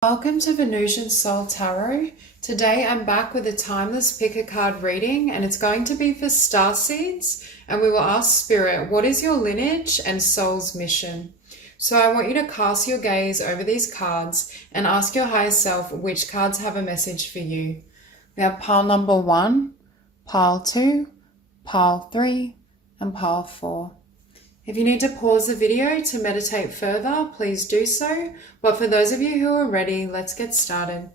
Welcome to Venusian Soul Tarot. Today I'm back with a timeless pick a card reading, and it's going to be for Starseeds, and we will ask Spirit, what is your lineage and soul's mission? So I want you to cast your gaze over these cards and ask your higher self which cards have a message for you. We have pile number 1, pile 2, pile 3, and pile 4. If you need to pause the video to meditate further, please do so. But for those of you who are ready, let's get started.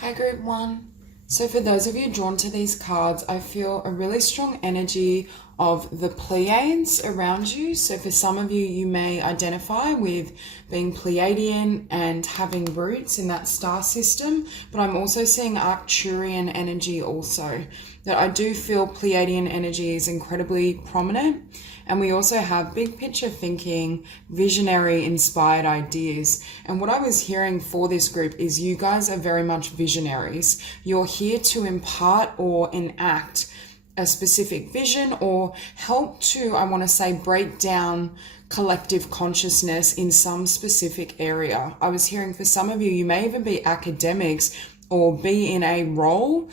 Hi, Group 1. So for those of you drawn to these cards, I feel a really strong energy of the Pleiades around you. So for some of you, you may identify with being Pleiadian and having roots in that star system. But I'm also seeing Arcturian energy also. That I do feel Pleiadian energy is incredibly prominent. And we also have big picture thinking, visionary inspired ideas. And what I was hearing for this group is you guys are very much visionaries. You're here to impart or enact a specific vision or help to, I want to say, break down collective consciousness in some specific area. I was hearing for some of you, you may even be academics or be in a role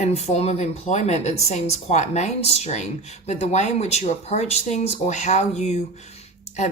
and form of employment that seems quite mainstream, but the way in which you approach things or how you,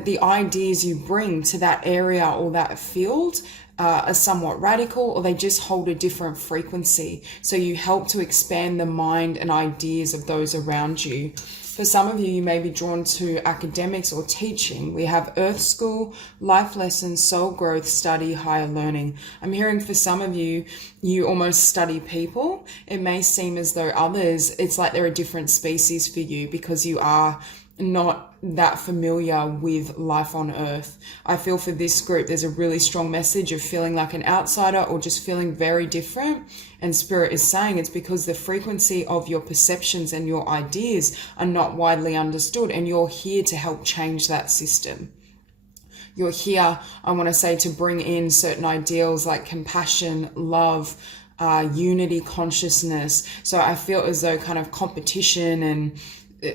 the ideas you bring to that area or that field are somewhat radical, or they just hold a different frequency. So you help to expand the mind and ideas of those around you. For some of you, you may be drawn to academics or teaching. We have Earth School, life lessons, soul growth, study, higher learning. I'm hearing for some of you, you almost study people. It may seem as though others, it's like they're a different species for you because you are not that familiar with life on Earth. I feel for this group, there's a really strong message of feeling like an outsider or just feeling very different. And Spirit is saying it's because the frequency of your perceptions and your ideas are not widely understood, and you're here to help change that system. You're here, I want to say, to bring in certain ideals like compassion, love, unity, consciousness. So I feel as though kind of competition and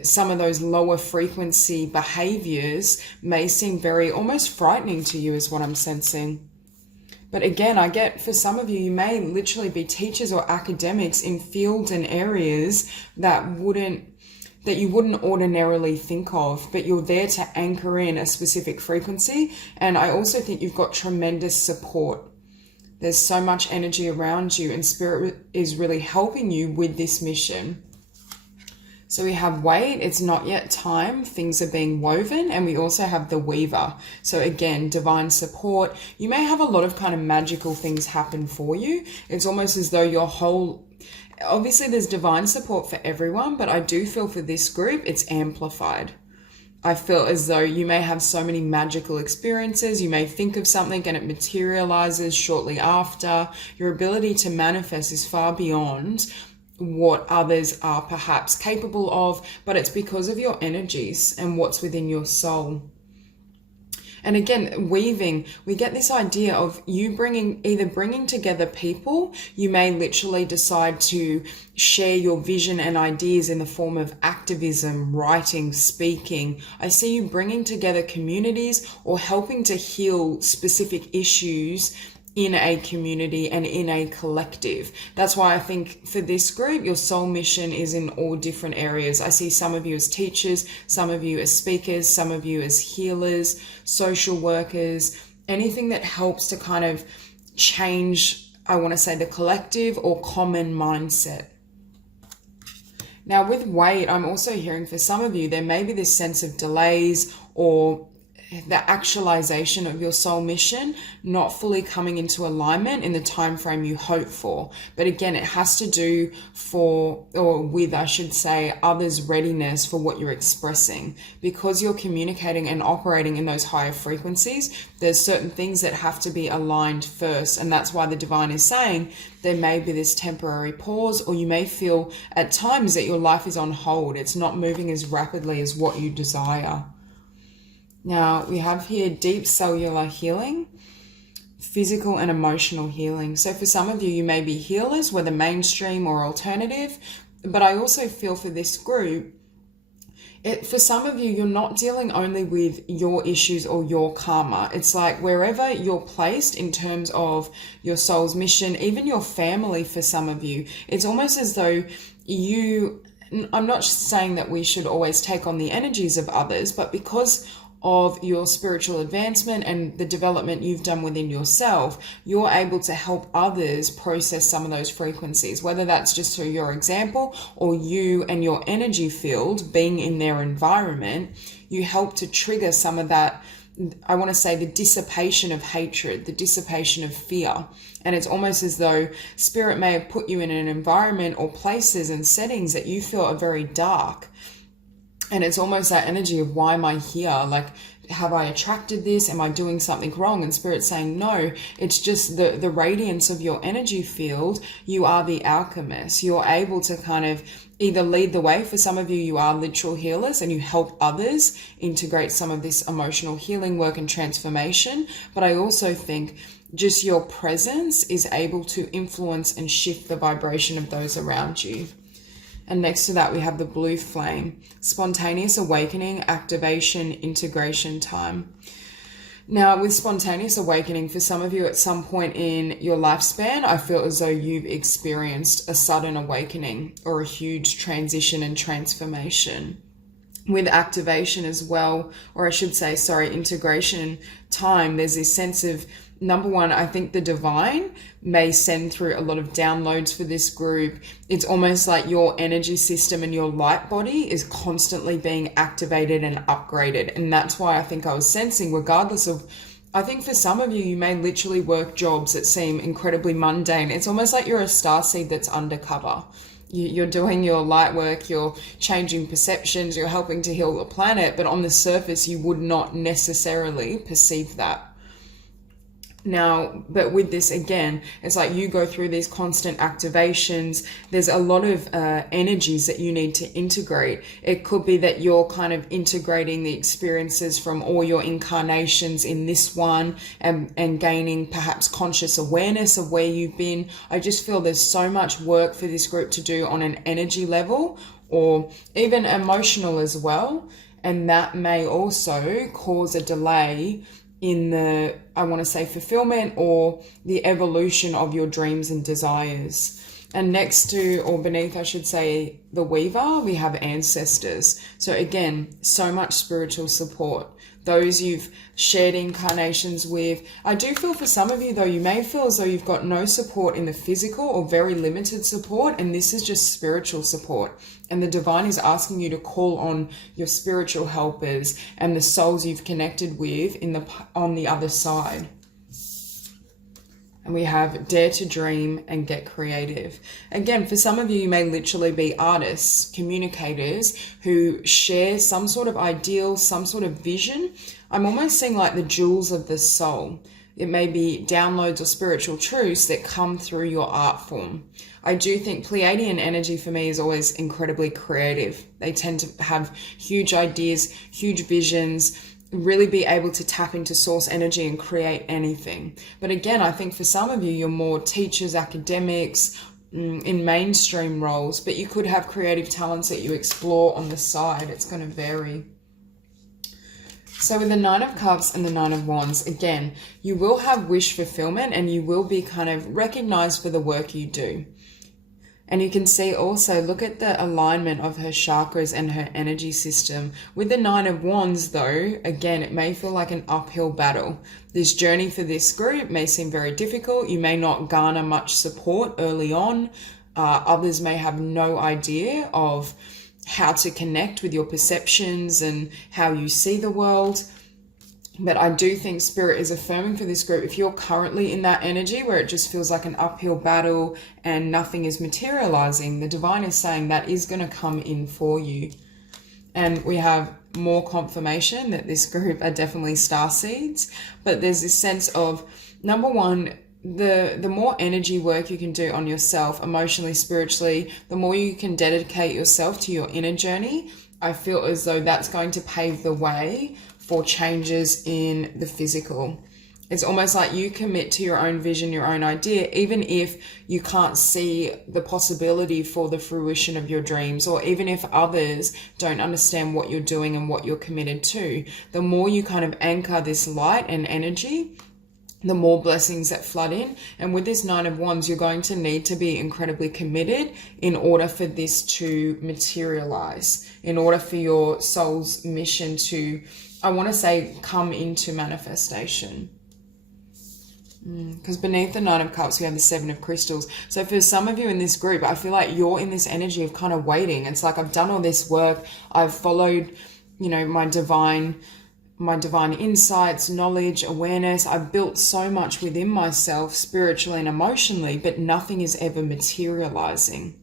some of those lower frequency behaviors may seem very almost frightening to you is what I'm sensing. But again, I get for some of you, you may literally be teachers or academics in fields and areas that you wouldn't ordinarily think of, but you're there to anchor in a specific frequency. And I also think you've got tremendous support. There's so much energy around you, and Spirit is really helping you with this mission. So we have wait, it's not yet time, things are being woven, and we also have the weaver. So again, divine support. You may have a lot of kind of magical things happen for you. It's almost as though your whole, obviously there's divine support for everyone, but I do feel for this group, it's amplified. I feel as though you may have so many magical experiences. You may think of something and it materializes shortly after. Your ability to manifest is far beyond what others are perhaps capable of, but it's because of your energies and what's within your soul. And again, weaving, we get this idea of you bringing together people. You may literally decide to share your vision and ideas in the form of activism, writing, speaking. I see you bringing together communities or helping to heal specific issues in a community and in a collective. That's why I think for this group, your soul mission is in all different areas. I see some of you as teachers, some of you as speakers, some of you as healers, social workers, anything that helps to kind of change, I want to say, the collective or common mindset. Now with weight, I'm also hearing for some of you, there may be this sense of delays or the actualization of your soul mission not fully coming into alignment in the time frame you hope for. But again, it has to do with, I should say, others' readiness for what you're expressing. Because you're communicating and operating in those higher frequencies, there's certain things that have to be aligned first. And that's why the divine is saying there may be this temporary pause, or you may feel at times that your life is on hold. It's not moving as rapidly as what you desire. Now, we have here deep cellular healing, physical and emotional healing. So for some of you, you may be healers, whether mainstream or alternative, but I also feel for this group, For some of you, you're not dealing only with your issues or your karma. It's like wherever you're placed in terms of your soul's mission, even your family for some of you, it's almost as though I'm not saying that we should always take on the energies of others, but because of your spiritual advancement and the development you've done within yourself, you're able to help others process some of those frequencies, whether that's just through your example or you and your energy field being in their environment. You help to trigger some of that, I want to say, the dissipation of hatred, the dissipation of fear. And it's almost as though spirit may have put you in an environment or places and settings that you feel are very dark. And it's almost that energy of, why am I here? Like, have I attracted this? Am I doing something wrong? And Spirit's saying, no, it's just the radiance of your energy field. You are the alchemist. You're able to kind of either lead the way. For some of you, you are literal healers and you help others integrate some of this emotional healing work and transformation. But I also think just your presence is able to influence and shift the vibration of those around you. And next to that, we have the blue flame, spontaneous awakening, activation, integration time. Now, with spontaneous awakening, for some of you at some point in your lifespan, I feel as though you've experienced a sudden awakening or a huge transition and transformation. With activation as well, or I should say, integration time, there's this sense of, number one, I think the divine may send through a lot of downloads for this group. It's almost like your energy system and your light body is constantly being activated and upgraded. And that's why I think I was sensing, regardless of, I think for some of you, you may literally work jobs that seem incredibly mundane. It's almost like you're a starseed that's undercover. You're doing your light work, you're changing perceptions, you're helping to heal the planet, but on the surface, you would not necessarily perceive that. Now, but with this, again, it's like you go through these constant activations. There's a lot of energies that you need to integrate. It could be that you're kind of integrating the experiences from all your incarnations in this one and gaining perhaps conscious awareness of where you've been. I just feel there's so much work for this group to do on an energy level or even emotional as well. And that may also cause a delay in the, I want to say, fulfillment or the evolution of your dreams and desires. And next to, or beneath, I should say, the weaver, we have ancestors. So again, so much spiritual support. Those you've shared incarnations with. I do feel for some of you, though, you may feel as though you've got no support in the physical or very limited support, and this is just spiritual support. And the divine is asking you to call on your spiritual helpers and the souls you've connected with on the other side. And we have dare to dream and get creative. Again, for some of you, you may literally be artists, communicators who share some sort of ideal, some sort of vision. I'm almost seeing like the jewels of the soul. It may be downloads or spiritual truths that come through your art form. I do think Pleiadian energy for me is always incredibly creative. They tend to have huge ideas, huge visions, really be able to tap into source energy and create anything. But again, I think for some of you, you're more teachers, academics, in mainstream roles, but you could have creative talents that you explore on the side. It's going to vary. So with the Nine of Cups and the Nine of Wands, again, you will have wish fulfillment and you will be kind of recognized for the work you do. And you can see also, look at the alignment of her chakras and her energy system. With the Nine of Wands, though, again, it may feel like an uphill battle. This journey for this group may seem very difficult. You may not garner much support early on. Others may have no idea of how to connect with your perceptions and how you see the world. But I do think Spirit is affirming for this group, if you're currently in that energy where it just feels like an uphill battle and nothing is materializing, the divine is saying that is going to come in for you. And we have more confirmation that this group are definitely starseeds. But there's this sense of, number one, the more energy work you can do on yourself, emotionally, spiritually, the more you can dedicate yourself to your inner journey. I feel as though that's going to pave the way for changes in the physical. It's almost like you commit to your own vision, your own idea, even if you can't see the possibility for the fruition of your dreams, or even if others don't understand what you're doing and what you're committed to. The more you kind of anchor this light and energy, the more blessings that flood in. And with this Nine of Wands, you're going to need to be incredibly committed in order for this to materialize, in order for your soul's mission to, I want to say, come into manifestation. Because beneath the Nine of Cups, we have the Seven of Crystals. So for some of you in this group, I feel like you're in this energy of kind of waiting. It's like, I've done all this work. I've followed, you know, my divine insights, knowledge, awareness. I've built so much within myself spiritually and emotionally, but nothing is ever materializing.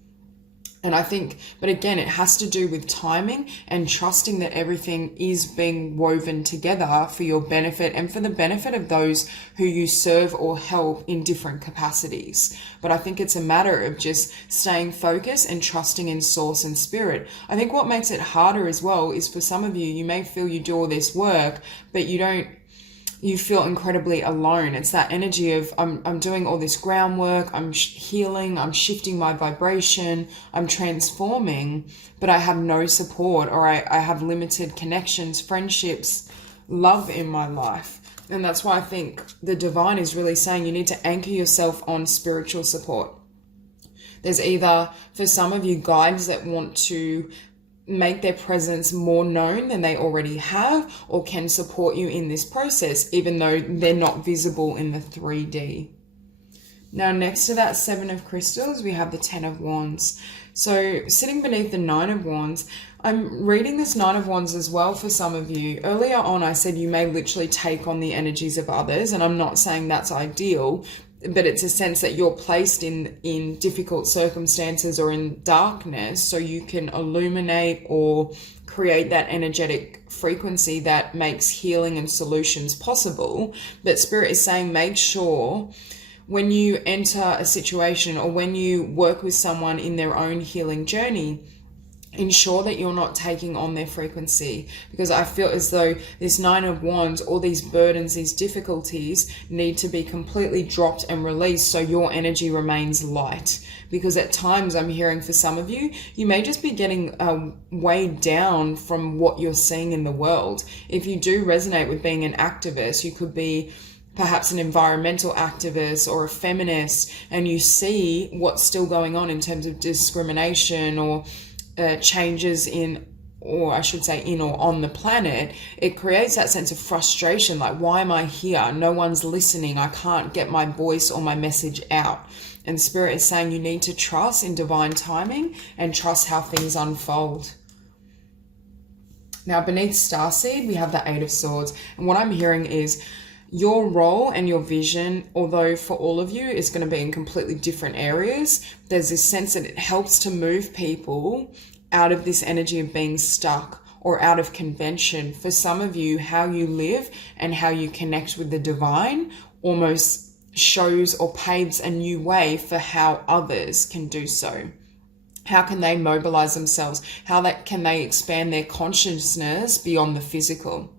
And I think, but again, it has to do with timing and trusting that everything is being woven together for your benefit and for the benefit of those who you serve or help in different capacities. But I think it's a matter of just staying focused and trusting in source and spirit. I think what makes it harder as well is for some of you, you may feel you do all this work, but you feel incredibly alone. It's that energy of I'm doing all this groundwork, I'm healing, I'm shifting my vibration, I'm transforming, but I have no support, or I have limited connections, friendships, love in my life. And that's why I think the divine is really saying you need to anchor yourself on spiritual support. There's either, for some of you, guides that want to make their presence more known than they already have, or can support you in this process, even though they're not visible in the 3D. Now, next to that Seven of Crystals, we have the Ten of Wands. So sitting beneath the Nine of Wands, I'm reading this Nine of Wands as well for some of you. Earlier on, I said you may literally take on the energies of others, and I'm not saying that's ideal, but it's a sense that you're placed in difficult circumstances or in darkness, so you can illuminate or create that energetic frequency that makes healing and solutions possible. But Spirit is saying, make sure when you enter a situation or when you work with someone in their own healing journey, ensure that you're not taking on their frequency, because I feel as though this Nine of Wands, all these burdens, these difficulties need to be completely dropped and released so your energy remains light. Because at times I'm hearing for some of you, you may just be getting weighed down from what you're seeing in the world. If you do resonate with being an activist, you could be perhaps an environmental activist or a feminist, and you see what's still going on in terms of discrimination or changes in, or I should say in or on the planet. It creates that sense of frustration, like, why am I here? No one's listening. I can't get my voice or my message out. And Spirit is saying you need to trust in divine timing and trust how things unfold. Now, beneath Starseed, we have the Eight of Swords. And what I'm hearing is your role and your vision, although for all of you, is going to be in completely different areas. There's this sense that it helps to move people out of this energy of being stuck or out of convention. For some of you, how you live and how you connect with the divine almost shows or paves a new way for how others can do so. How can they mobilize themselves? Can they expand their consciousness beyond the physical?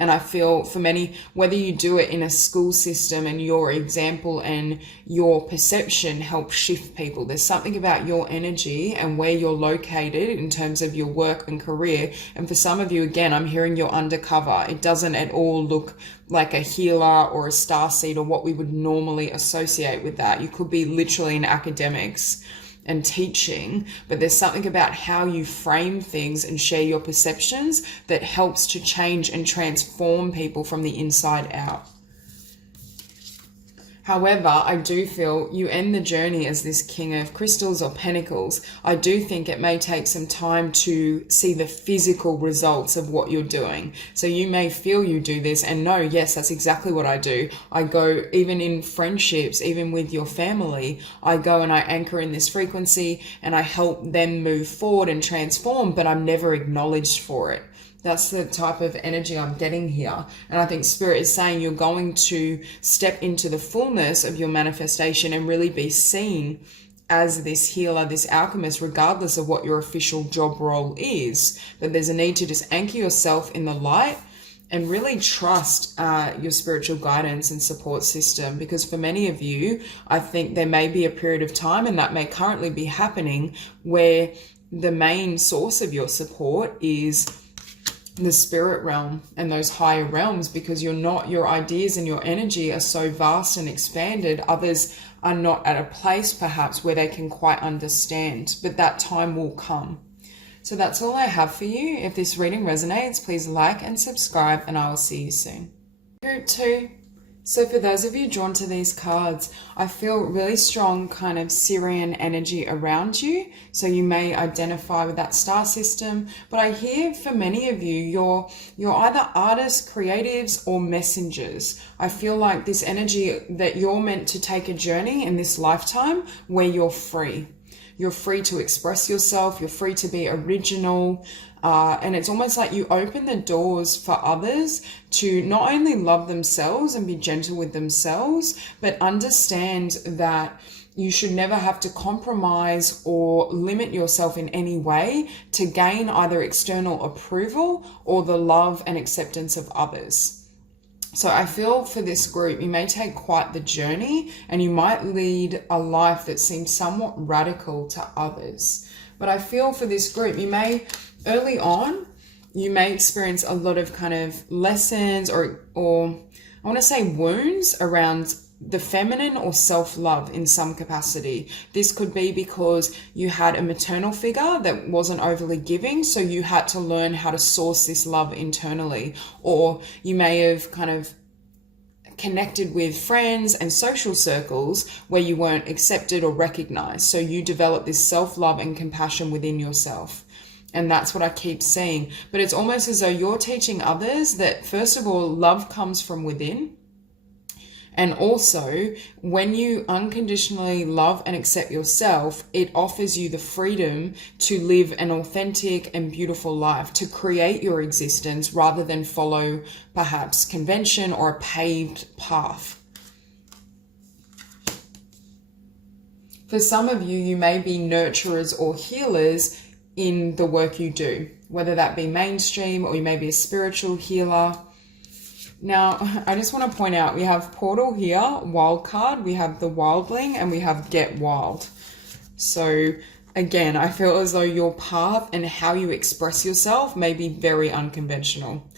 And I feel for many, whether you do it in a school system and your example and your perception help shift people, there's something about your energy and where you're located in terms of your work and career. And for some of you, again, I'm hearing you're undercover. It doesn't at all look like a healer or a starseed or what we would normally associate with that. You could be literally in academics and teaching, but there's something about how you frame things and share your perceptions that helps to change and transform people from the inside out. However, I do feel you end the journey as this King of Crystals or Pentacles. I do think it may take some time to see the physical results of what you're doing. So you may feel you do this and know, yes, that's exactly what I do. I go, even in friendships, even with your family, I go and I anchor in this frequency and I help them move forward and transform, but I'm never acknowledged for it. That's the type of energy I'm getting here. And I think Spirit is saying you're going to step into the fullness of your manifestation and really be seen as this healer, this alchemist, regardless of what your official job role is. But there's a need to just anchor yourself in the light and really trust your spiritual guidance and support system, because for many of you, I think there may be a period of time, and that may currently be happening, where the main source of your support is the spirit realm and those higher realms, because your ideas and your energy are so vast and expanded. Others are not at a place perhaps where they can quite understand, but that time will come. So that's all I have for you. If this reading resonates, please like and subscribe, and I will see you soon. Group 2. So for those of you drawn to these cards, I feel really strong kind of Syrian energy around you. So you may identify with that star system, but I hear for many of you, you're either artists, creatives, or messengers. I feel like this energy that you're meant to take a journey in this lifetime where you're free. You're free to express yourself. You're free to be original. And it's almost like you open the doors for others to not only love themselves and be gentle with themselves, but understand that you should never have to compromise or limit yourself in any way to gain either external approval or the love and acceptance of others. So I feel for this group, you may take quite the journey, and you might lead a life that seems somewhat radical to others. But I feel for this group, early on, you may experience a lot of kind of lessons or I want to say wounds around the feminine or self-love in some capacity. This could be because you had a maternal figure that wasn't overly giving, so you had to learn how to source this love internally. Or you may have kind of connected with friends and social circles where you weren't accepted or recognized. So you develop this self-love and compassion within yourself. And that's what I keep seeing. But it's almost as though you're teaching others that, first of all, love comes from within. And also, when you unconditionally love and accept yourself, it offers you the freedom to live an authentic and beautiful life, to create your existence rather than follow perhaps convention or a paved path. For some of you, you may be nurturers or healers in the work you do, whether that be mainstream or you may be a spiritual healer. Now, I just want to point out, we have Portal here, Wild card, we have the Wildling, and we have Get Wild. So again, I feel as though your path and how you express yourself may be very unconventional.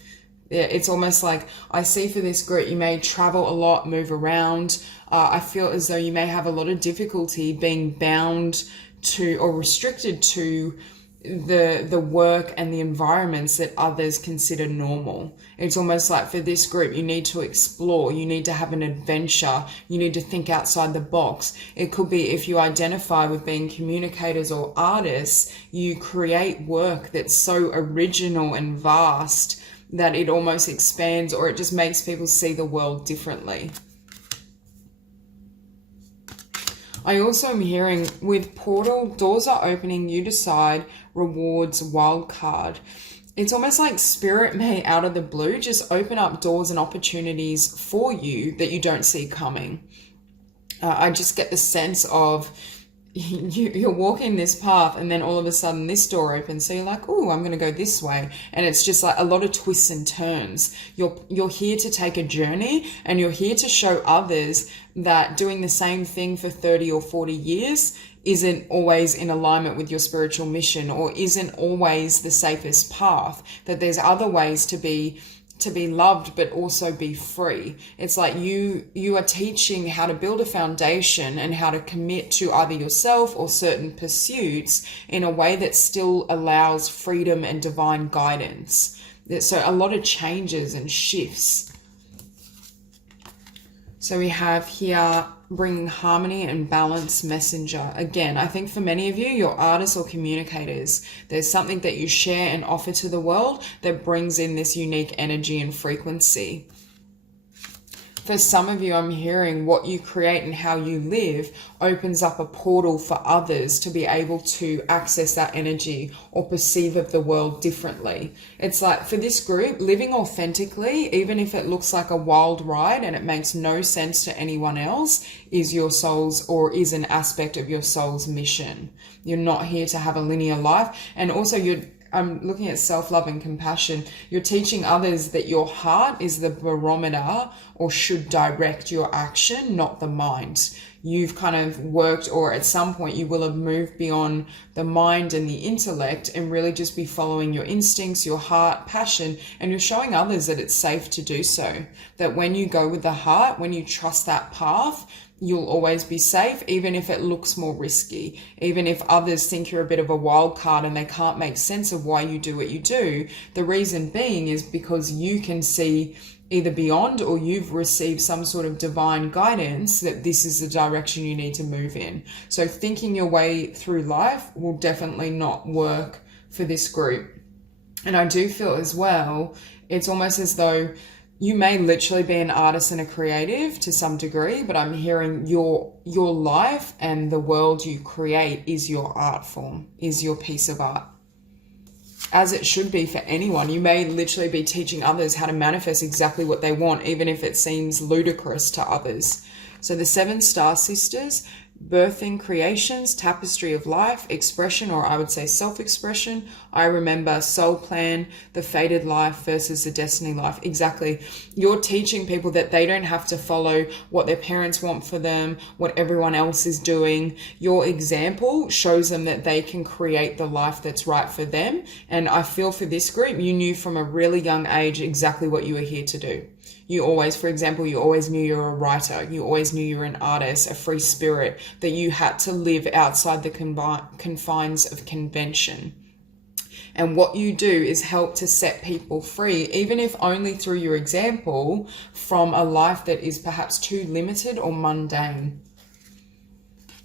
It's almost like I see for this group, you may travel a lot, move around. I feel as though you may have a lot of difficulty being bound to or restricted to the work and the environments that others consider normal. It's almost like for this group, you need to explore, you need to have an adventure, you need to think outside the box. It could be if you identify with being communicators or artists, you create work that's so original and vast that it almost expands, or it just makes people see the world differently. I also am hearing with Portal, doors are opening, you decide, rewards, wild card. It's almost like spirit may out of the blue just open up doors and opportunities for you that you don't see coming. I just get the sense of you're walking this path and then all of a sudden this door opens. So you're like, oh, I'm going to go this way. And it's just like a lot of twists and turns. You're here to take a journey, and you're here to show others that doing the same thing for 30 or 40 years isn't always in alignment with your spiritual mission, or isn't always the safest path, that there's other ways to be loved but also be free. It's like you are teaching how to build a foundation and how to commit to either yourself or certain pursuits in a way that still allows freedom and divine guidance. So a lot of changes and shifts. So we have here bringing harmony and balance, messenger. Again, I think for many of you, you're artists or communicators. There's something that you share and offer to the world that brings in this unique energy and frequency. For some of you, I'm hearing what you create and how you live opens up a portal for others to be able to access that energy or perceive of the world differently. It's like for this group, living authentically, even if it looks like a wild ride and it makes no sense to anyone else, is your soul's, or is an aspect of your soul's mission. You're not here to have a linear life. And also I'm looking at self-love and compassion. You're teaching others that your heart is the barometer or should direct your action, not the mind. You've kind of worked, or at some point you will have moved beyond the mind and the intellect and really just be following your instincts, your heart, passion, and you're showing others that it's safe to do so. That when you go with the heart, when you trust that path, you'll always be safe, even if it looks more risky. Even if others think you're a bit of a wild card and they can't make sense of why you do what you do, the reason being is because you can see either beyond, or you've received some sort of divine guidance that this is the direction you need to move in. So thinking your way through life will definitely not work for this group. And I do feel as well, it's almost as though you may literally be an artist and a creative to some degree, but I'm hearing your life and the world you create is your art form, is your piece of art. As it should be for anyone. You may literally be teaching others how to manifest exactly what they want, even if it seems ludicrous to others. So the 7 star sisters, birthing creations, tapestry of life, expression, or I would say self-expression. I remember soul plan, the fated life versus the destiny life. Exactly. You're teaching people that they don't have to follow what their parents want for them, what everyone else is doing. Your example shows them that they can create the life that's right for them. And I feel for this group, you knew from a really young age exactly what you were here to do. You always, for example, you always knew you were a writer. You always knew you were an artist, a free spirit, that you had to live outside the confines of convention. And what you do is help to set people free, even if only through your example, from a life that is perhaps too limited or mundane.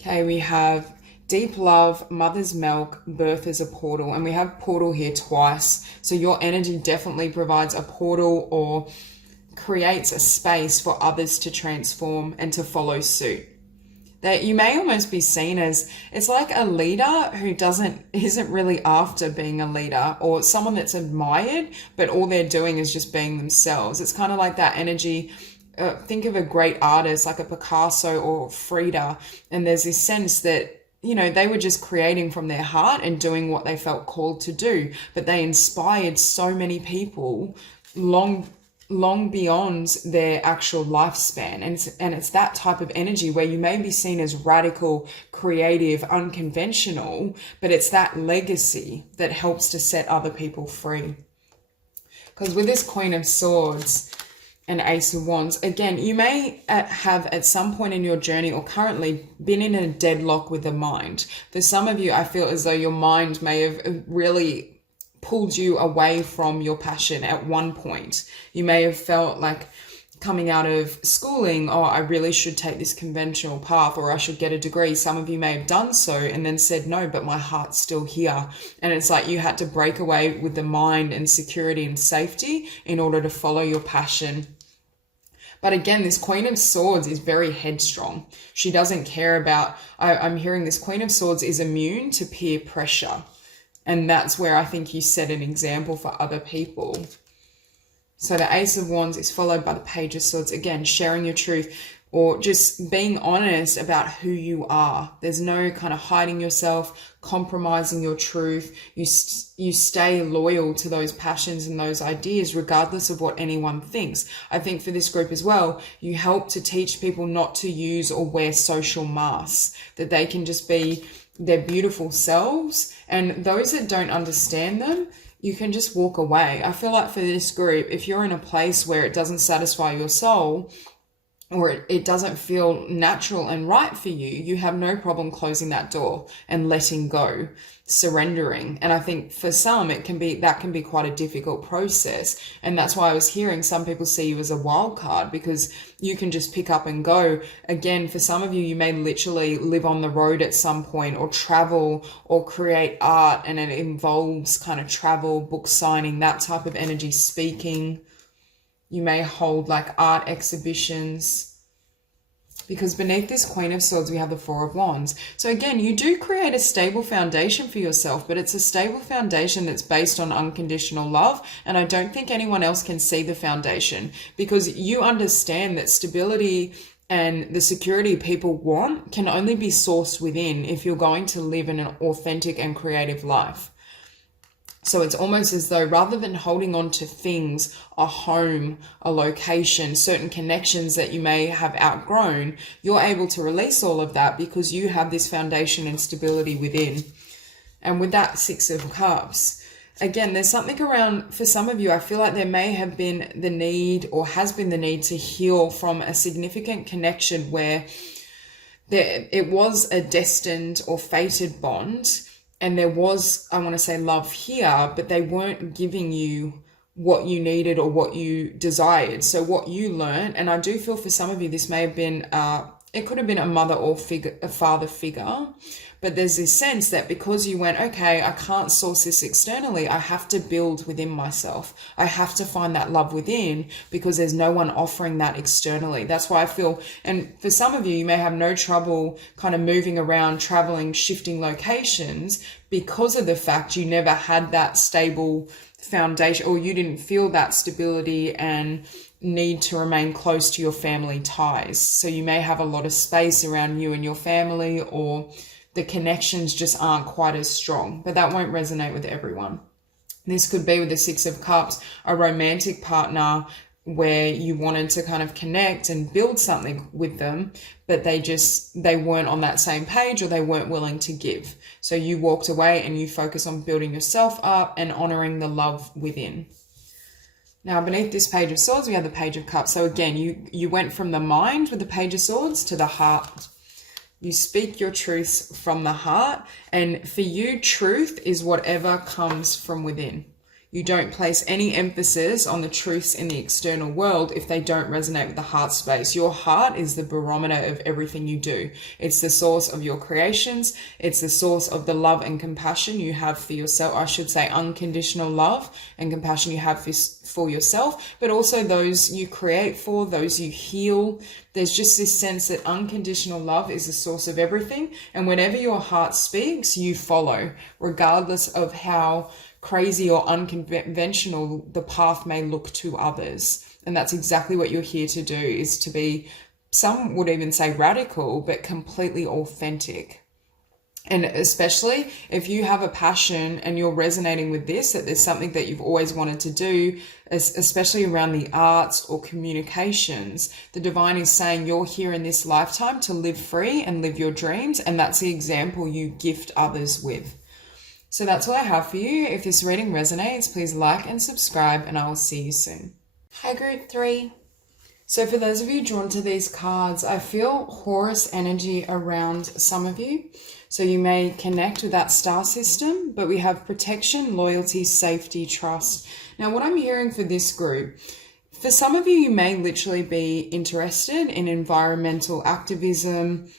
Okay, we have deep love, mother's milk, birth is a portal. And we have portal here twice. So your energy definitely provides a portal or creates a space for others to transform and to follow suit. That you may almost be seen as, it's like a leader who isn't really after being a leader, or someone that's admired, but all they're doing is just being themselves. It's kind of like that energy. Think of a great artist like a Picasso or Frida, and there's this sense that, you know, they were just creating from their heart and doing what they felt called to do, but they inspired so many people long beyond their actual lifespan. And it's that type of energy where you may be seen as radical, creative, unconventional, but it's that legacy that helps to set other people free. Because with this Queen of Swords and Ace of Wands, again, you may have at some point in your journey or currently been in a deadlock with the mind. For some of you, I feel as though your mind may have really pulled you away from your passion at one point. You may have felt like coming out of schooling, oh, I really should take this conventional path, or I should get a degree. Some of you may have done so and then said, no, but my heart's still here. And it's like you had to break away with the mind and security and safety in order to follow your passion. But again, this Queen of Swords is very headstrong. She doesn't care about, I'm hearing this Queen of Swords is immune to peer pressure. And that's where I think you set an example for other people. So the Ace of Wands is followed by the Page of Swords. Again, sharing your truth or just being honest about who you are. There's no kind of hiding yourself, compromising your truth. You stay loyal to those passions and those ideas regardless of what anyone thinks. I think for this group as well, you help to teach people not to use or wear social masks, that they can just be their beautiful selves, and those that don't understand them, you can just walk away. I feel like for this group, if you're in a place where it doesn't satisfy your soul, or it doesn't feel natural and right for you, you have no problem closing that door and letting go, surrendering. And I think for some, that can be quite a difficult process. And that's why I was hearing some people see you as a wild card, because you can just pick up and go. Again, for some of you, you may literally live on the road at some point, or travel, or create art, and it involves kind of travel, book signing, that type of energy, speaking. You may hold like art exhibitions, because beneath this Queen of Swords, we have the Four of Wands. So again, you do create a stable foundation for yourself, but it's a stable foundation that's based on unconditional love. And I don't think anyone else can see the foundation, because you understand that stability and the security people want can only be sourced within if you're going to live in an authentic and creative life. So it's almost as though rather than holding on to things, a home, a location, certain connections that you may have outgrown, you're able to release all of that because you have this foundation and stability within. And with that Six of Cups, again, there's something around, for some of you, I feel like there may have been the need or has been the need to heal from a significant connection where it was a destined or fated bond. And there was, I want to say, love here, but they weren't giving you what you needed or what you desired. So what you learned, and I do feel for some of you, this may have been, it could have been a mother or a father figure, but there's this sense that because you went, okay, I can't source this externally, I have to build within myself. I have to find that love within because there's no one offering that externally. That's why I feel, and for some of you, you may have no trouble kind of moving around, traveling, shifting locations because of the fact you never had that stable foundation, or you didn't feel that stability and need to remain close to your family ties. So you may have a lot of space around you and your family, or the connections just aren't quite as strong, but that won't resonate with everyone. This could be with the Six of Cups, a romantic partner where you wanted to kind of connect and build something with them, but they weren't on that same page, or they weren't willing to give. So you walked away and you focus on building yourself up and honoring the love within. Now, beneath this Page of Swords, we have the Page of Cups. So again, you went from the mind with the Page of Swords to the heart. You speak your truths from the heart, and for you, truth is whatever comes from within. You don't place any emphasis on the truths in the external world if they don't resonate with the heart space. Your heart is the barometer of everything you do. It's the source of your creations. It's the source of the love and compassion you have for yourself. I should say unconditional love and compassion you have for yourself, but also those you create for, those you heal. There's just this sense that unconditional love is the source of everything. And whenever your heart speaks, you follow, regardless of how crazy or unconventional the path may look to others. And that's exactly what you're here to do, is to be, some would even say radical, but completely authentic. And especially if you have a passion and you're resonating with this, that there's something that you've always wanted to do, especially around the arts or communications, the divine is saying you're here in this lifetime to live free and live your dreams. And that's the example you gift others with. So that's all I have for you. If this reading resonates, please like and subscribe, and I will see you soon. Hi, Group 3. So for those of you drawn to these cards, I feel Horus energy around some of you. So you may connect with that star system, but we have protection, loyalty, safety, trust. Now, what I'm hearing for this group, for some of you, you may literally be interested in environmental activism,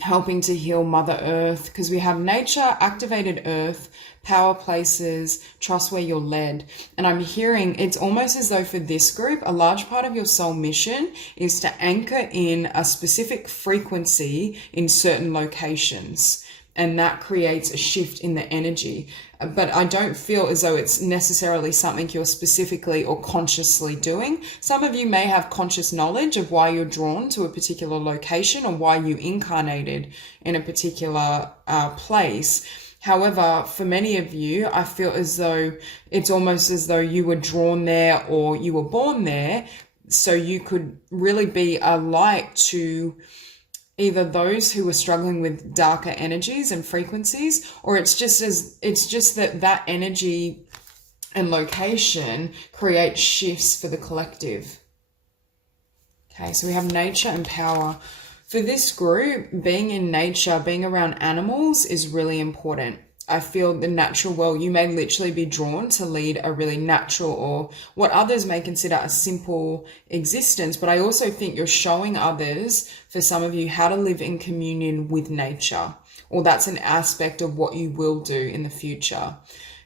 helping to heal Mother Earth, because we have nature, activated earth, power places, trust where you're led. And I'm hearing it's almost as though for this group, a large part of your soul mission is to anchor in a specific frequency in certain locations. And that creates a shift in the energy. But I don't feel as though it's necessarily something you're specifically or consciously doing. Some of you may have conscious knowledge of why you're drawn to a particular location or why you incarnated in a particular place. However, for many of you, I feel as though it's almost as though you were drawn there or you were born there, so you could really be a light to either those who are struggling with darker energies and frequencies, or it's just that energy and location creates shifts for the collective. Okay, so we have nature and power. For this group, being in nature, being around animals is really important. I feel the natural world, you may literally be drawn to lead a really natural or what others may consider a simple existence. But I also think you're showing others, for some of you, how to live in communion with nature, or that's an aspect of what you will do in the future.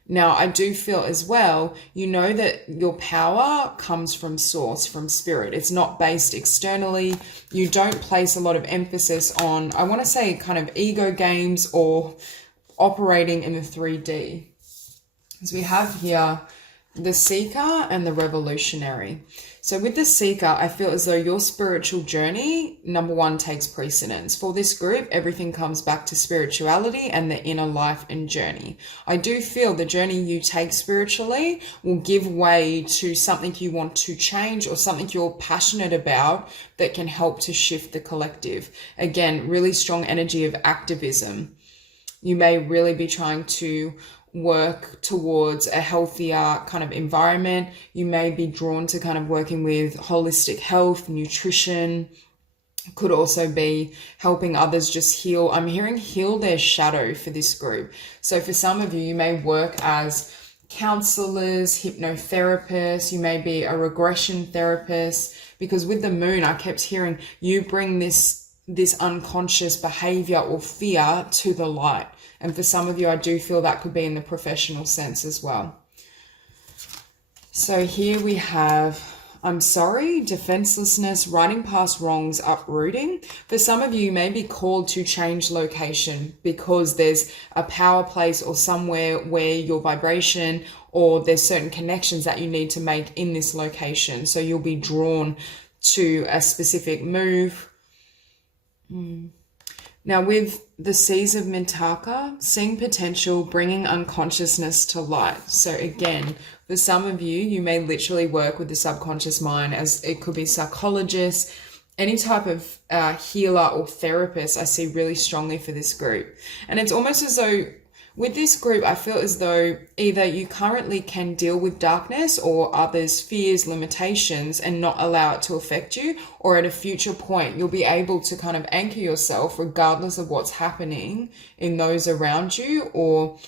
Now, I do feel as well, you know that your power comes from source, from spirit. It's not based externally. You don't place a lot of emphasis on, I want to say, kind of ego games or operating in the 3D. As we have here the Seeker and the Revolutionary. So with the Seeker, I feel as though your spiritual journey, number one, takes precedence. For this group, everything comes back to spirituality and the inner life and journey. I do feel the journey you take spiritually will give way to something you want to change or something you're passionate about that can help to shift the collective. Again, really strong energy of activism. You may really be trying to work towards a healthier kind of environment. You may be drawn to kind of working with holistic health, nutrition. Could also be helping others just heal. I'm hearing heal their shadow for this group. So for some of you, you may work as counselors, hypnotherapists. You may be a regression therapist, because with the moon, I kept hearing you bring this unconscious behavior or fear to the light. And for some of you, I do feel that could be in the professional sense as well. So here we have, I'm sorry, defenselessness, riding past wrongs, uprooting. For some of you, you may be called to change location because there's a power place or somewhere where your vibration or there's certain connections that you need to make in this location. So you'll be drawn to a specific move. Now with the Seas of Mintaka, seeing potential, bringing unconsciousness to light. So again, for some of you, you may literally work with the subconscious mind, as it could be psychologists, any type of healer or therapist I see really strongly for this group. And it's almost as though with this group, I feel as though either you currently can deal with darkness or others' fears, limitations, and not allow it to affect you, or at a future point, you'll be able to kind of anchor yourself regardless of what's happening in those around you or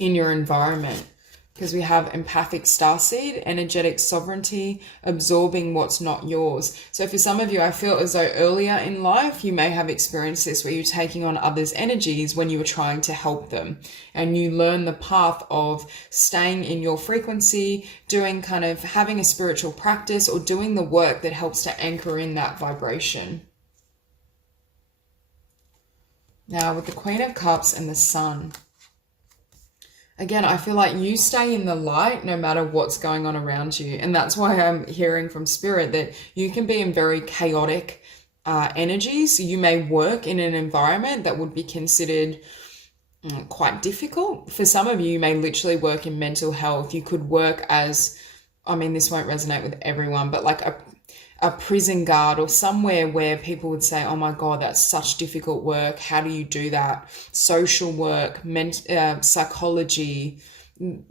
in your environment. Because we have empathic starseed, energetic sovereignty, absorbing what's not yours. So for some of you, I feel as though earlier in life, you may have experienced this where you're taking on others' energies when you were trying to help them. And you learn the path of staying in your frequency, doing kind of having a spiritual practice or doing the work that helps to anchor in that vibration. Now with the Queen of Cups and the Sun. Again, I feel like you stay in the light no matter what's going on around you. And that's why I'm hearing from Spirit that you can be in very chaotic energies. You may work in an environment that would be considered quite difficult. For some of you, you may literally work in mental health. You could work as, I mean, this won't resonate with everyone, but like a prison guard or somewhere where people would say, oh my God, that's such difficult work. How do you do that? Social work, psychology,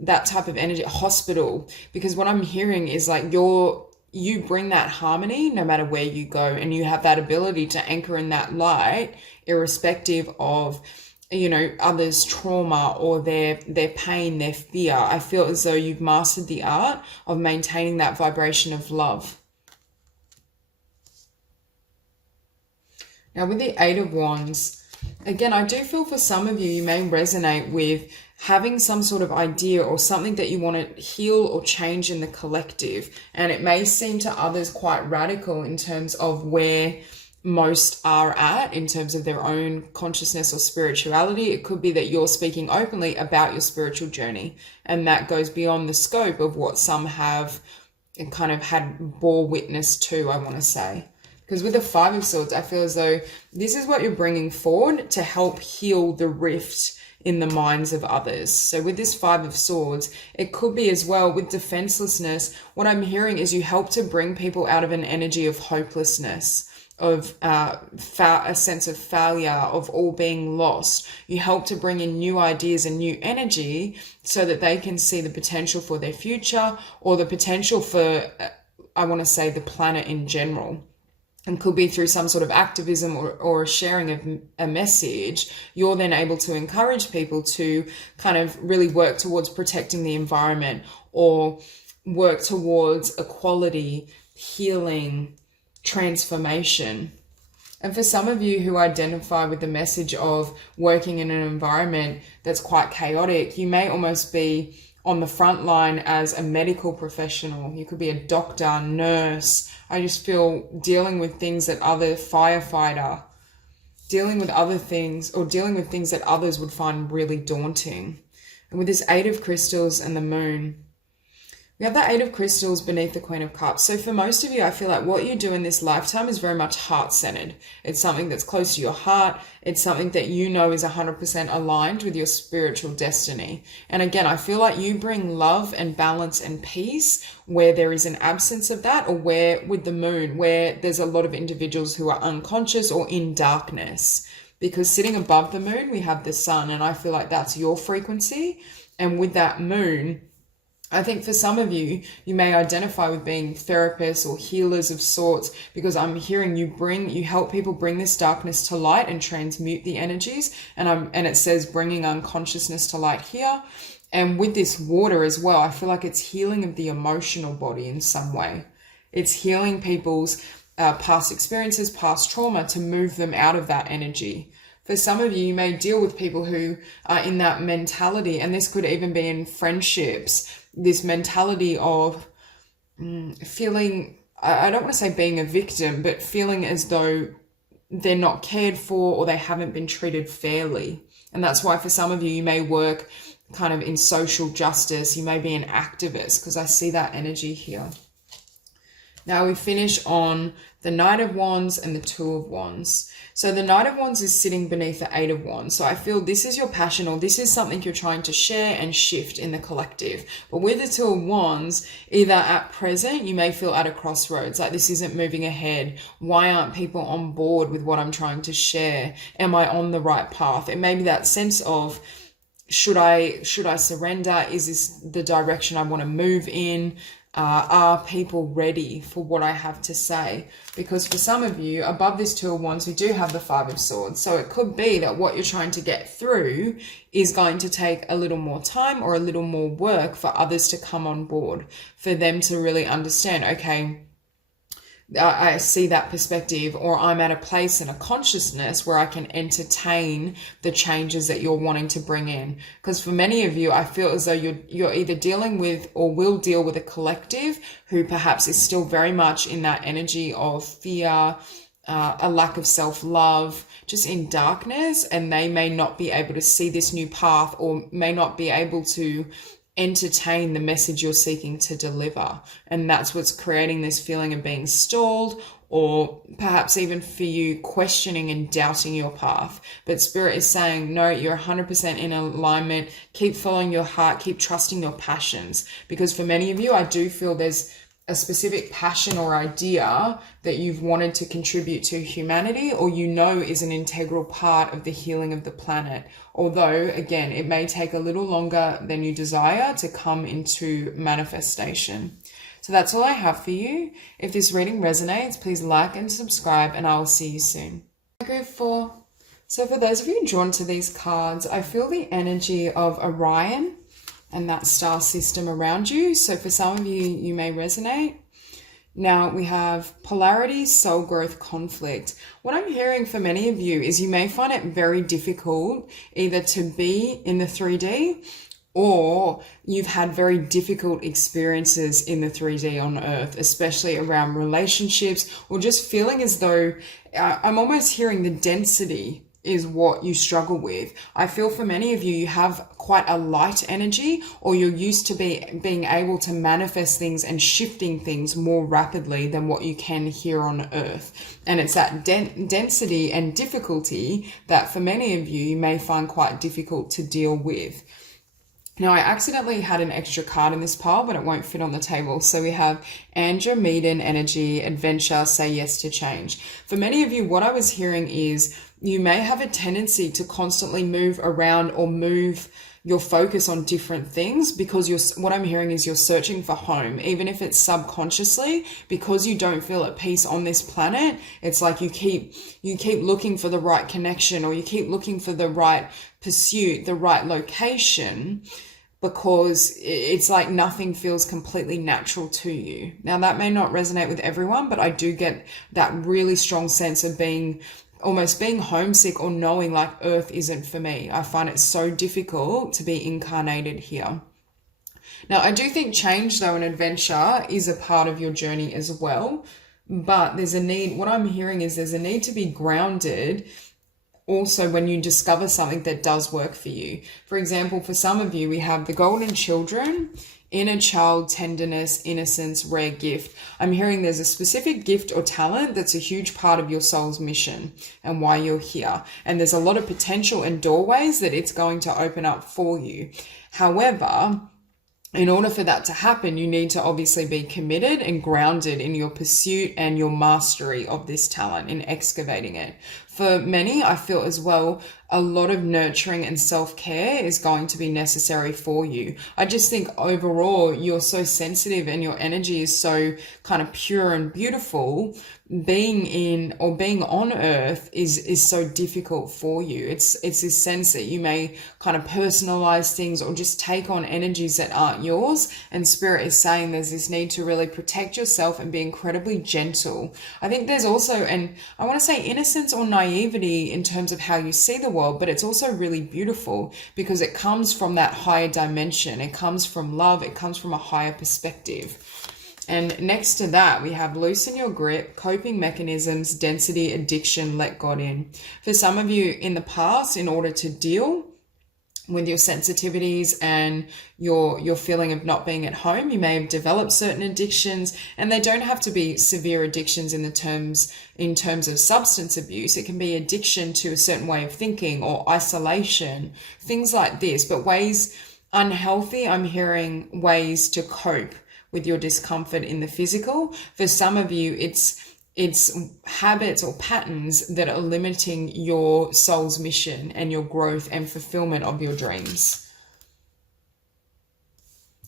that type of energy, hospital. Because what I'm hearing is like you bring that harmony no matter where you go, and you have that ability to anchor in that light, irrespective of, you know, others' trauma or their pain, their fear. I feel as though you've mastered the art of maintaining that vibration of love. Now with the Eight of Wands, again, I do feel for some of you, you may resonate with having some sort of idea or something that you want to heal or change in the collective. And it may seem to others quite radical in terms of where most are at in terms of their own consciousness or spirituality. It could be that you're speaking openly about your spiritual journey, and that goes beyond the scope of what some have kind of bore witness to, I want to say. Because with the Five of Swords, I feel as though this is what you're bringing forward to help heal the rift in the minds of others. So with this Five of Swords, it could be as well with defenselessness. What I'm hearing is you help to bring people out of an energy of hopelessness, of a sense of failure, of all being lost. You help to bring in new ideas and new energy so that they can see the potential for their future or the potential for, I want to say, the planet in general. And could be through some sort of activism or sharing of a message. You're then able to encourage people to kind of really work towards protecting the environment or work towards equality, healing, transformation. And for some of you who identify with the message of working in an environment that's quite chaotic, you may almost be on the front line as a medical professional. You could be a doctor, nurse. I just feel dealing with things that other firefighter, dealing with other things or dealing with things that others would find really daunting. And with this Eight of Crystals and the Moon, We have the Eight of Crystals beneath the Queen of Cups. So for most of you, I feel like what you do in this lifetime is very much heart-centered. It's something that's close to your heart. It's something that you know is 100% aligned with your spiritual destiny. And again, I feel like you bring love and balance and peace where there is an absence of that, or where with the moon, where there's a lot of individuals who are unconscious or in darkness. Because sitting above the moon, we have the sun, and I feel like that's your frequency. And with that moon, I think for some of you, you may identify with being therapists or healers of sorts, because I'm hearing you help people bring this darkness to light and transmute the energies. And it says bringing unconsciousness to light here. And with this water as well, I feel like it's healing of the emotional body in some way. It's healing people's past experiences, past trauma, to move them out of that energy. For some of you, you may deal with people who are in that mentality, and this could even be in friendships, this mentality of feeling, I don't want to say being a victim, but feeling as though they're not cared for or they haven't been treated fairly. And that's why for some of you, you may work kind of in social justice. You may be an activist, because I see that energy here. Now we finish on the Knight of Wands and the Two of Wands. So the Knight of Wands is sitting beneath the Eight of Wands. So I feel this is your passion, or this is something you're trying to share and shift in the collective. But with the Two of Wands, either at present, you may feel at a crossroads, like this isn't moving ahead. Why aren't people on board with what I'm trying to share? Am I on the right path? It may be that sense of, should I surrender? Is this the direction I want to move in? Are people ready for what I have to say? Because for some of you, above this Two of Wands, we do have the Five of Swords. So it could be that what you're trying to get through is going to take a little more time or a little more work for others to come on board, for them to really understand, okay, I see that perspective, or I'm at a place in a consciousness where I can entertain the changes that you're wanting to bring in. Because for many of you, I feel as though you're either dealing with or will deal with a collective who perhaps is still very much in that energy of fear, a lack of self-love, just in darkness, and they may not be able to see this new path, or may not be able to entertain the message you're seeking to deliver. And that's what's creating this feeling of being stalled, or perhaps even for you questioning and doubting your path. But Spirit is saying, no, you're 100% in alignment. Keep following your heart, keep trusting your passions. Because for many of you, I do feel there's a specific passion or idea that you've wanted to contribute to humanity, or you know is an integral part of the healing of the planet. Although, again, it may take a little longer than you desire to come into manifestation. So that's all I have for you. If this reading resonates, please like and subscribe, and I will see you soon. Group 4. So for those of you drawn to these cards, I feel the energy of Orion and that star system around you. So for some of you, you may resonate. Now we have polarity, soul growth, conflict. What I'm hearing for many of you is you may find it very difficult either to be in the 3D, or you've had very difficult experiences in the 3D on Earth, especially around relationships, or just feeling as though I'm almost hearing the density is what you struggle with. I feel for many of you, you have quite a light energy, or you're used to being able to manifest things and shifting things more rapidly than what you can here on Earth. And it's that density and difficulty that for many of you may find quite difficult to deal with. Now, I accidentally had an extra card in this pile, but it won't fit on the table. So we have Andromedan energy, adventure, say yes to change. For many of you, what I was hearing is you may have a tendency to constantly move around or move your focus on different things, because what I'm hearing is you're searching for home, even if it's subconsciously, because you don't feel at peace on this planet. It's like you keep looking for the right connection, or you keep looking for the right pursuit, the right location, because it's like nothing feels completely natural to you. Now, that may not resonate with everyone, but I do get that really strong sense of almost being homesick, or knowing like Earth isn't for me. I find it so difficult to be incarnated here. Now, I do think change though and adventure is a part of your journey as well, but there's a need, what I'm hearing is there's a need to be grounded also when you discover something that does work for you. For example, for some of you, we have the golden children inner child tenderness, innocence, rare gift. I'm hearing there's a specific gift or talent that's a huge part of your soul's mission and why you're here. And there's a lot of potential and doorways that it's going to open up for you. However, in order for that to happen, you need to obviously be committed and grounded in your pursuit and your mastery of this talent, in excavating it. For many, I feel as well, a lot of nurturing and self-care is going to be necessary for you. I just think overall, you're so sensitive and your energy is so kind of pure and beautiful. Being in or being on earth is so difficult for you. It's this sense that you may kind of personalize things or just take on energies that aren't yours. And Spirit is saying there's this need to really protect yourself and be incredibly gentle. I think there's also, and I want to say innocence or naivety in terms of how you see the world, but it's also really beautiful because it comes from that higher dimension. It comes from love. It comes from a higher perspective. And next to that, we have loosen your grip, coping mechanisms, density, addiction, let God in. For some of you in the past, in order to deal with your sensitivities and your feeling of not being at home, you may have developed certain addictions, and they don't have to be severe addictions in terms of substance abuse. It can be addiction to a certain way of thinking or isolation, things like this, but ways unhealthy. I'm hearing ways to cope with your discomfort in the physical. For some of you, it's habits or patterns that are limiting your soul's mission and your growth and fulfillment of your dreams.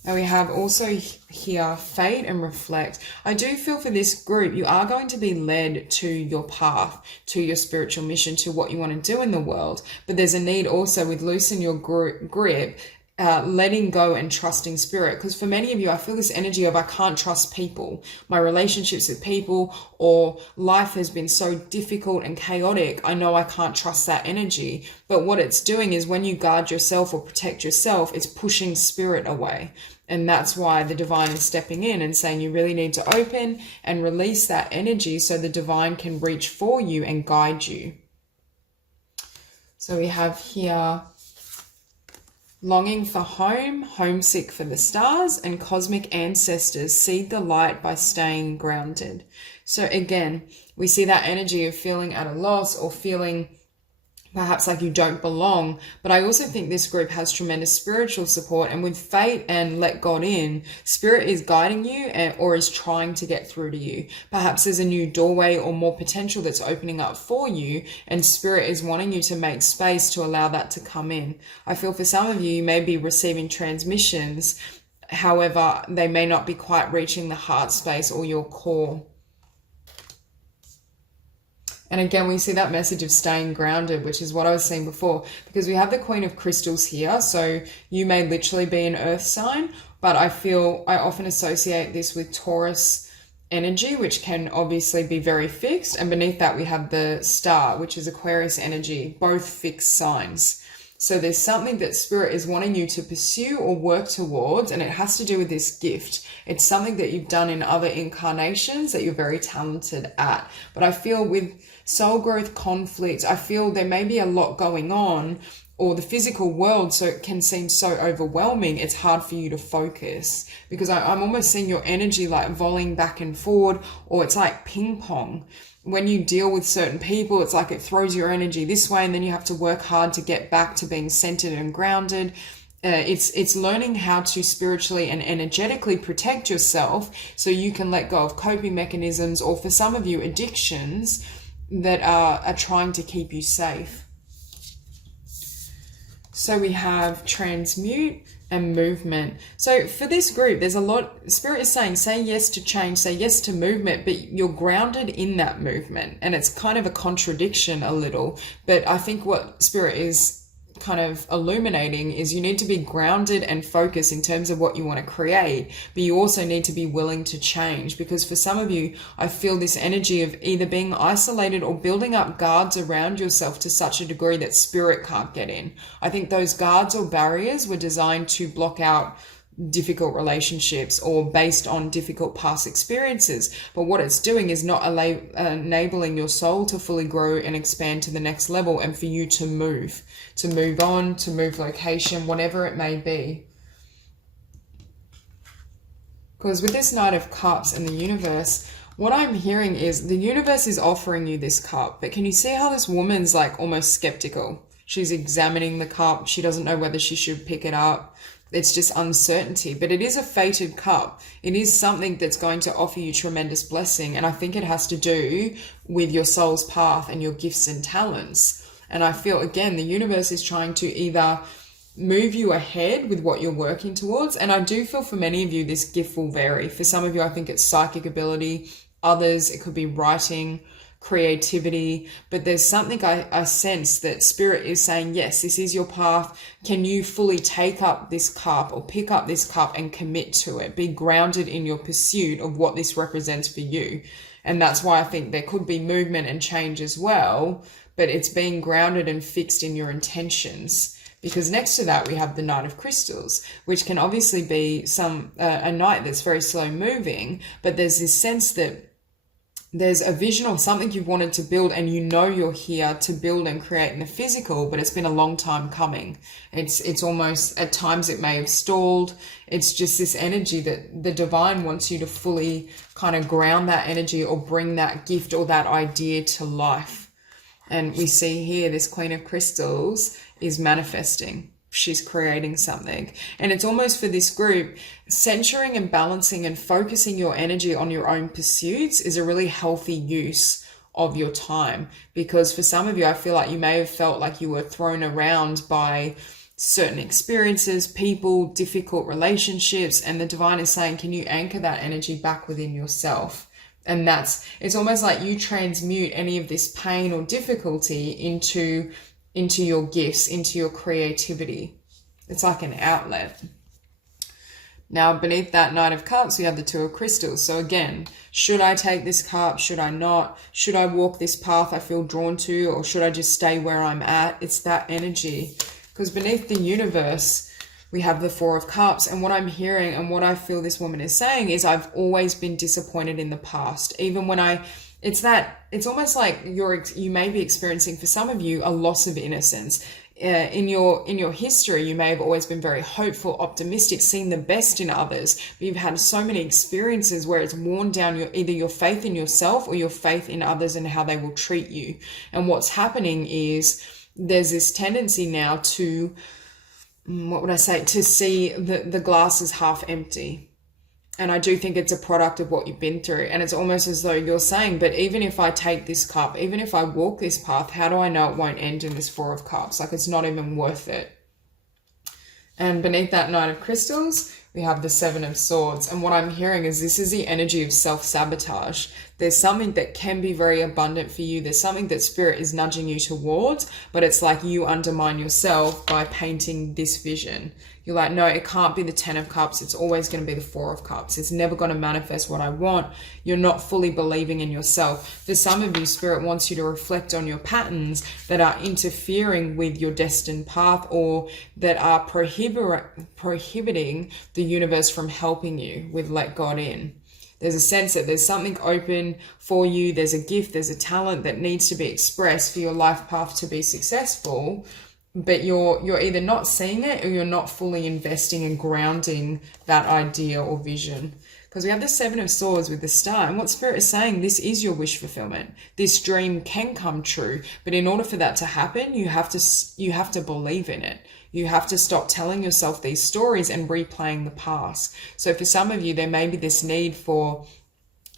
And we have also here fade and reflect. I do feel for this group, you are going to be led to your path, to your spiritual mission, to what you want to do in the world. But there's a need also with loosen your grip, letting go and trusting Spirit. Because for many of you, I feel this energy of I can't trust people. My relationships with people or life has been so difficult and chaotic. I know I can't trust that energy. But what it's doing is when you guard yourself or protect yourself, it's pushing Spirit away. And that's why the divine is stepping in and saying you really need to open and release that energy so the divine can reach for you and guide you. So we have here longing for home, homesick for the stars, and cosmic ancestors seed the light by staying grounded. So again, we see that energy of feeling at a loss or feeling perhaps like you don't belong. But I also think this group has tremendous spiritual support, and with fate and let God in, Spirit is guiding you or is trying to get through to you. Perhaps there's a new doorway or more potential that's opening up for you, and Spirit is wanting you to make space to allow that to come in. I feel for some of you, you may be receiving transmissions. However, they may not be quite reaching the heart space or your core. And again, we see that message of staying grounded, which is what I was saying before, because we have the Queen of Crystals here. So you may literally be an earth sign, but I feel I often associate this with Taurus energy, which can obviously be very fixed. And beneath that, we have the star, which is Aquarius energy, both fixed signs. So there's something that Spirit is wanting you to pursue or work towards, and it has to do with this gift. It's something that you've done in other incarnations that you're very talented at. But I feel with soul growth conflict, I feel there may be a lot going on, or the physical world, so it can seem so overwhelming, it's hard for you to focus. Because I'm almost seeing your energy like volleying back and forward, or it's like ping pong. When you deal with certain people, it's like it throws your energy this way, and then you have to work hard to get back to being centered and grounded. It's learning how to spiritually and energetically protect yourself so you can let go of coping mechanisms, or for some of you, addictions that are trying to keep you safe. So we have transmute and movement. So for this group, there's a lot, Spirit is saying, say yes to change, say yes to movement, but you're grounded in that movement. And it's kind of a contradiction a little, but I think what Spirit is kind of illuminating is you need to be grounded and focused in terms of what you want to create, but you also need to be willing to change. Because for some of you, I feel this energy of either being isolated or building up guards around yourself to such a degree that Spirit can't get in. I think those guards or barriers were designed to block out difficult relationships or based on difficult past experiences. But what it's doing is not enabling your soul to fully grow and expand to the next level, and for you to move on, to move location, whatever it may be. Because with this Knight of Cups and the universe, what I'm hearing is the universe is offering you this cup, but can you see how this woman's like almost skeptical? She's examining the cup. She doesn't know whether she should pick it up. It's just uncertainty, but it is a fated cup. It is something that's going to offer you tremendous blessing. And I think it has to do with your soul's path and your gifts and talents. And I feel, again, the universe is trying to either move you ahead with what you're working towards. And I do feel for many of you, this gift will vary. For some of you, I think it's psychic ability. Others, it could be writing, creativity, but there's something I sense that Spirit is saying, yes, this is your path. Can you fully take up this cup or pick up this cup and commit to it? Be grounded in your pursuit of what this represents for you. And that's why I think there could be movement and change as well, but it's being grounded and fixed in your intentions. Because next to that, we have the Knight of Crystals, which can obviously be a knight that's very slow moving, but there's this sense that there's a vision of something you've wanted to build, and you know you're here to build and create in the physical, but it's been a long time coming. It's almost, at times it may have stalled. It's just this energy that the divine wants you to fully kind of ground that energy or bring that gift or that idea to life. And we see here this Queen of Crystals is manifesting. She's creating something. And it's almost for this group, centering and balancing and focusing your energy on your own pursuits is a really healthy use of your time. Because for some of you, I feel like you may have felt like you were thrown around by certain experiences, people, difficult relationships, and the divine is saying, can you anchor that energy back within yourself? And it's almost like you transmute any of this pain or difficulty into your gifts, into your creativity. It's like an outlet. Now, beneath that Knight of Cups, we have the Two of Crystals. So again, should I take this cup? Should I not? Should I walk this path I feel drawn to? Or should I just stay where I'm at? It's that energy. Because beneath the universe, we have the Four of Cups. And what I'm hearing and what I feel this woman is saying is, I've always been disappointed in the past. Even when it's almost like you may be experiencing, for some of you, a loss of innocence. In your history, you may have always been very hopeful, optimistic, seen the best in others, but you've had so many experiences where it's worn down either your faith in yourself or your faith in others and how they will treat you. And what's happening is there's this tendency now to, to see the glass as half empty. And I do think it's a product of what you've been through. And it's almost as though you're saying, but even if I take this cup, even if I walk this path, how do I know it won't end in this Four of Cups? Like, it's not even worth it. And beneath that Knight of Crystals, we have the Seven of Swords. And what I'm hearing is this is the energy of self-sabotage. There's something that can be very abundant for you. There's something that Spirit is nudging you towards, but it's like you undermine yourself by painting this vision. You're like, no, it can't be the 10 of Cups. It's always going to be the 4 of Cups. It's never going to manifest what I want. You're not fully believing in yourself. For some of you, Spirit wants you to reflect on your patterns that are interfering with your destined path or that are prohibiting the universe from helping you with Let God In. There's a sense that there's something open for you. There's a gift, there's a talent that needs to be expressed for your life path to be successful. But you're either not seeing it or you're not fully investing and grounding that idea or vision. Because we have the Seven of Swords with the Star. And what Spirit is saying, this is your wish fulfillment. This dream can come true. But in order for that to happen, you have to believe in it. You have to stop telling yourself these stories and replaying the past. So for some of you, there may be this need for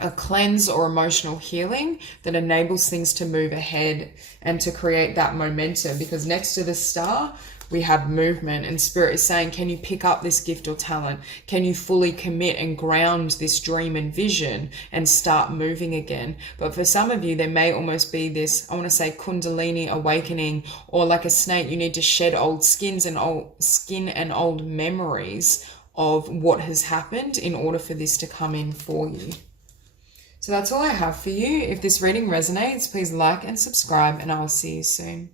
a cleanse or emotional healing that enables things to move ahead and to create that momentum. Because next to the Star, we have movement, and Spirit is saying, can you pick up this gift or talent? Can you fully commit and ground this dream and vision and start moving again? But for some of you, there may almost be this, I want to say, Kundalini awakening, or like a snake, you need to shed old skin and old memories of what has happened in order for this to come in for you. So that's all I have for you. If this reading resonates, please like and subscribe, and I'll see you soon.